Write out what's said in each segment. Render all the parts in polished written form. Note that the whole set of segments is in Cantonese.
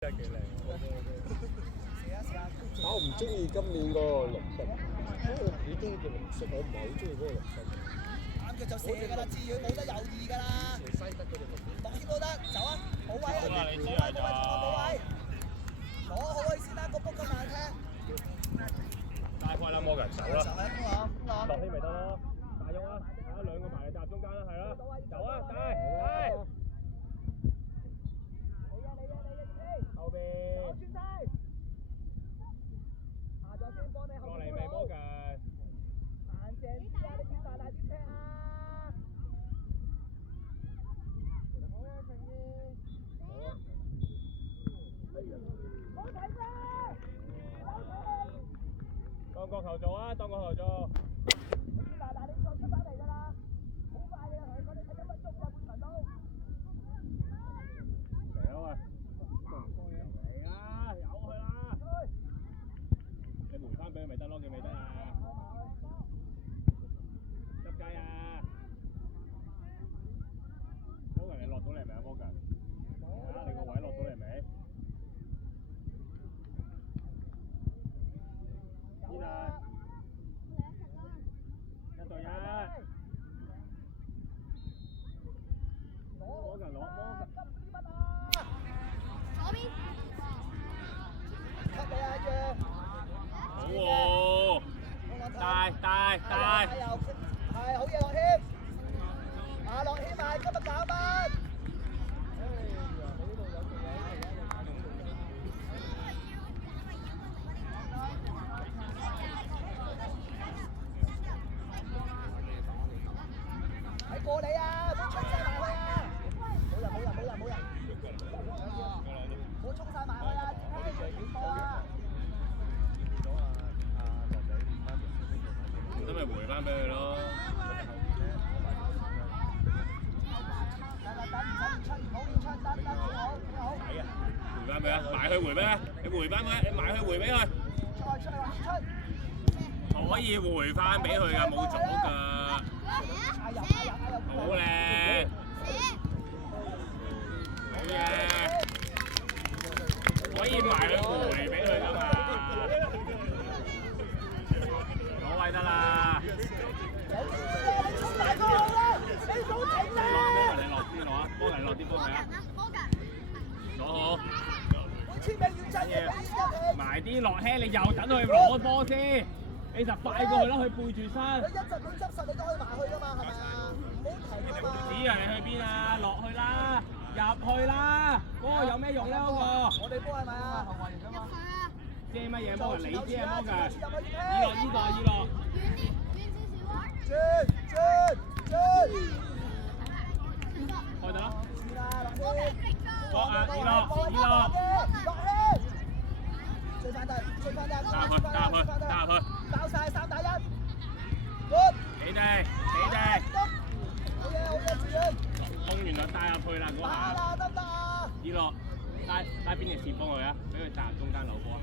真係幾靚。但我唔中意今年個綠色，我幾中意個綠色，我唔係好中意嗰個綠色。啱腳就射㗎啦，志遠冇得猶豫㗎啦。西德嗰度落添都得，走啊！冇位啊！好啦，你知冇位，係冇位，攞好位先啦，個波咁難踢。拉開啦，摩根走啦，落落氣咪得咯，大喐啦，兩個埋嚟搭中間啦，係啦，走啊，帶，後邊落嚟未摩根？硬淨啲啊！你點大點踢啊？好啊，陳燕。好睇啫！當個球做啊，當個球做。嗱，你再出翻嚟㗎啦，好快嘅，同你講，你睇1分鐘就會傳到。嚟啊喂！嚟啊，有佢啦！你回翻俾佢咪得咯，記唔記得啊？執雞啊！摩根，你落到嚟未啊？摩根，睇下你個位落到嚟未？呢度1對1。摩根攞摩根。好喎，大，係好嘢，樂謙。樂謙啊，今日搞乜？係過你啊！唔好衝晒埋去啊！冇人。唔好衝晒埋去啊！點波啊！咁咪回翻俾佢咯。係啊，回翻俾啊，埋去回俾啊，你回翻佢，你埋去回俾佢。可以回翻俾佢㗎，冇阻㗎。好靚，好嘢，可以埋去回俾佢㗎嘛。攞位得啦。落啲波嚟啊！攞好。埋啲落輕，你又等佢攞波先。你就快過去啦，佢背住身。佢一陣佢執實，你都可以埋去㗎嘛，係咪啊？唔好停啊嘛。指人你去邊啊？落去啦，入去啦。嗰個有咩用咧？嗰個？我哋波係咪啊？後衞嚟㗎嘛。遮乜嘢波啊？你遮啊波㗎？依落。轉。開得啦。落啊！依落。追翻得，打入去，爆晒3打1，你哋，好嘢，志遠，攻完就帶入去啦嗰下，得唔得啊？依落，帶邊隻線幫佢啊，俾佢帶入中間扭波啊。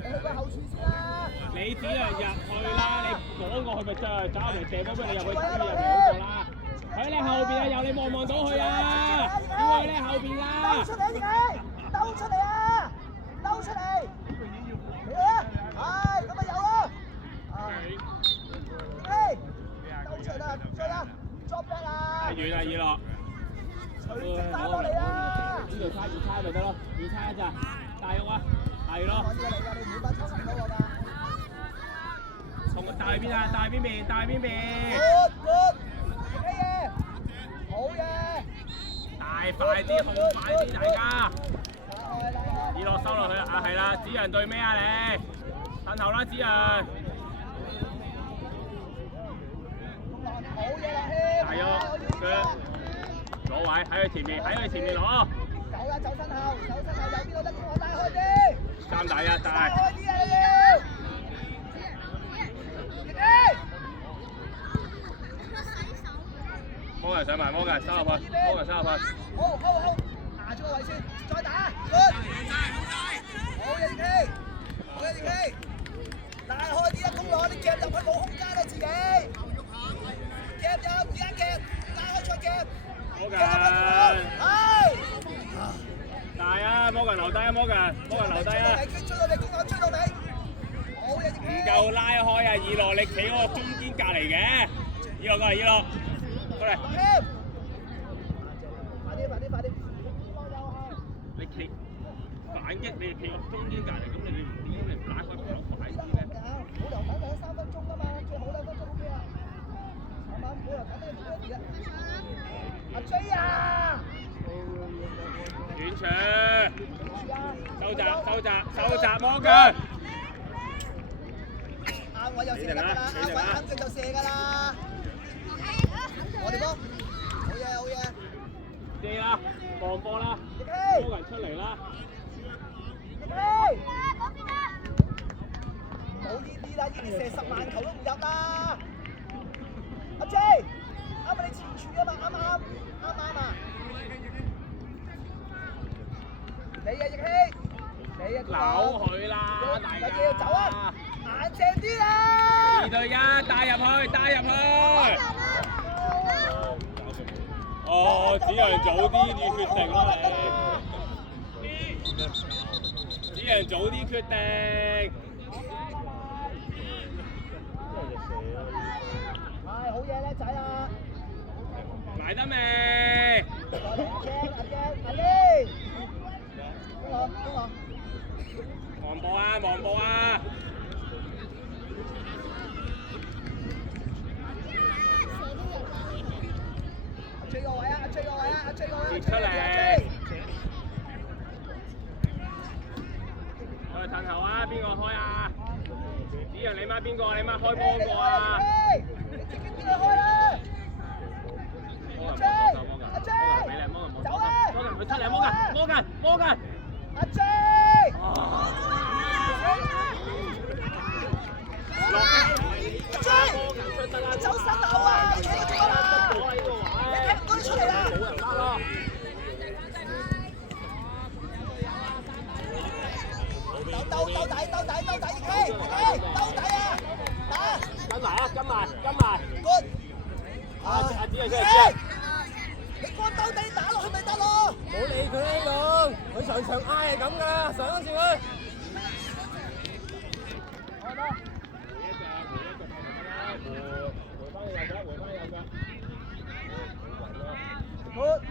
你去個後柱先啦。你只係入去啦，你趕過去咪就走入嚟射波俾你入去，入嚟嗰個啦。喺你後邊啊，有你望到佢啊，點會喺你後邊啊？兜出嚟啊！兜出嚟！嚟啊！係咁咪有咯。兜出嚟啦，追啦 ，drop back 啦。太遠啦，依落。隨即打落嚟啊！呢度2猜咪得咯，2猜咋？大肉啊，係咯。你唔會把抽唔到我㗎。從個大邊啊，大邊邊。Good，嘅，好嘢。快啲，控快啲，大家。依落收落去啊，係啦，子陽對咩啊你？褪後啦，子陽。好嘢啦，大喐，腳攞位喺佢前面攞。走啦，走身後，有邊個得我帶開啲。3打1，帶。開啲啊你要。摩根上埋，摩根收入去。好，下咗個位先，再打。Good。好嘢，連期。帶開啲啦，公攞，你夾入去冇空間啦自己。夾入，而家夾，帶開出夾。摩根。摩根留低啊，摩根留低啊！追到你，公牛追到你，好嘢！唔夠拉開啊！以諾你企嗰個中間隔離嘅，以諾過嚟，以諾過嚟。快啲！你企反擊，你企個中間隔離，咁你點解你唔拉開快啲咧？冇留等3分鐘㗎嘛，最好2分鐘 OK 啊！係嘛，冇留等你唔得嘅。阿 J 啊！遠場，收集摩根。啱位就射得㗎啦，啱位肯定就射㗎啦。我哋幫，好嘢。射啦，望波啦，摩根出嚟啦。冇呢啲啦，呢啲射10萬球都唔入啦。阿 J， 啱你前柱啊嘛，啱啊！你啊，易希，你啊，扭佢啦，大家。走啊！硬淨啲啦！2對1，帶入去。哦，只能早啲決定啦，你。只能早啲決定。係好嘢叻仔啊！埋得未？阿基。望步啊！追個位啊！跌出嚟。去褪後啊！邊個開啊？指人你媽邊個？你媽開波嗰個啊？你自己邊個開啦？阿 J， 走啊！摩根佢出嚟，摩根。阿 J。阿 J， 你走身後啊！你企住啦！你踢嗰啲出嚟啦！冇人得咯。兜底，兜底啊！打！跟埋。good。阿子係出嚟。你光兜底打落去咪得咯！冇理佢呢個，佢場嗌係咁㗎，上住佢。good。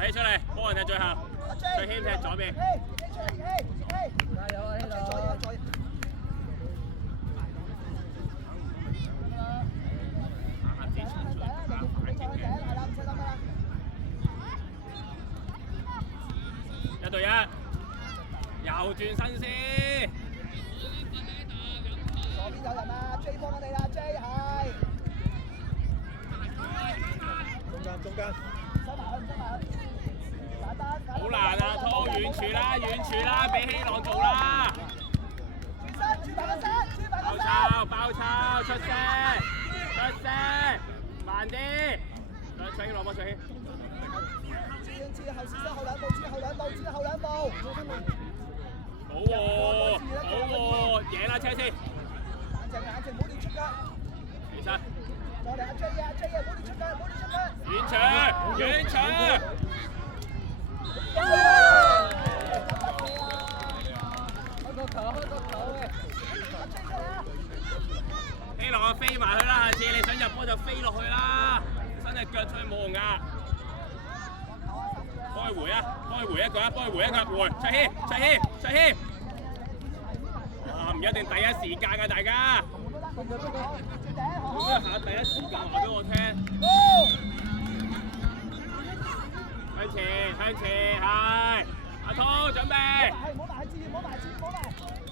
起出嚟，波人踢最後，最輕踢左邊。加油啊！左翼。1對1，又轉身先。左邊有人啊 ，J 幫我哋啦 ，J 係。中間。收埋佢。好難啊，拖遠處啦，俾希朗做啦。包抄，出聲，慢啲。上起落波，上起。後兩步。好喎，贏啦車先。眼睛，唔好亂出腳。起身。再嚟阿 J 啊，唔好亂出腳。遠場。開個頭嘅。希朗飛埋去啦，下次你想入波就飛落去啦，伸隻腳出去冇用㗎。幫佢回一個，回，出氣。唔一定第一時間㗎，大家。邊下第一時間話俾我聽。向前，前係，阿滔準備。係，唔好埋，注意唔好埋，注意唔好埋。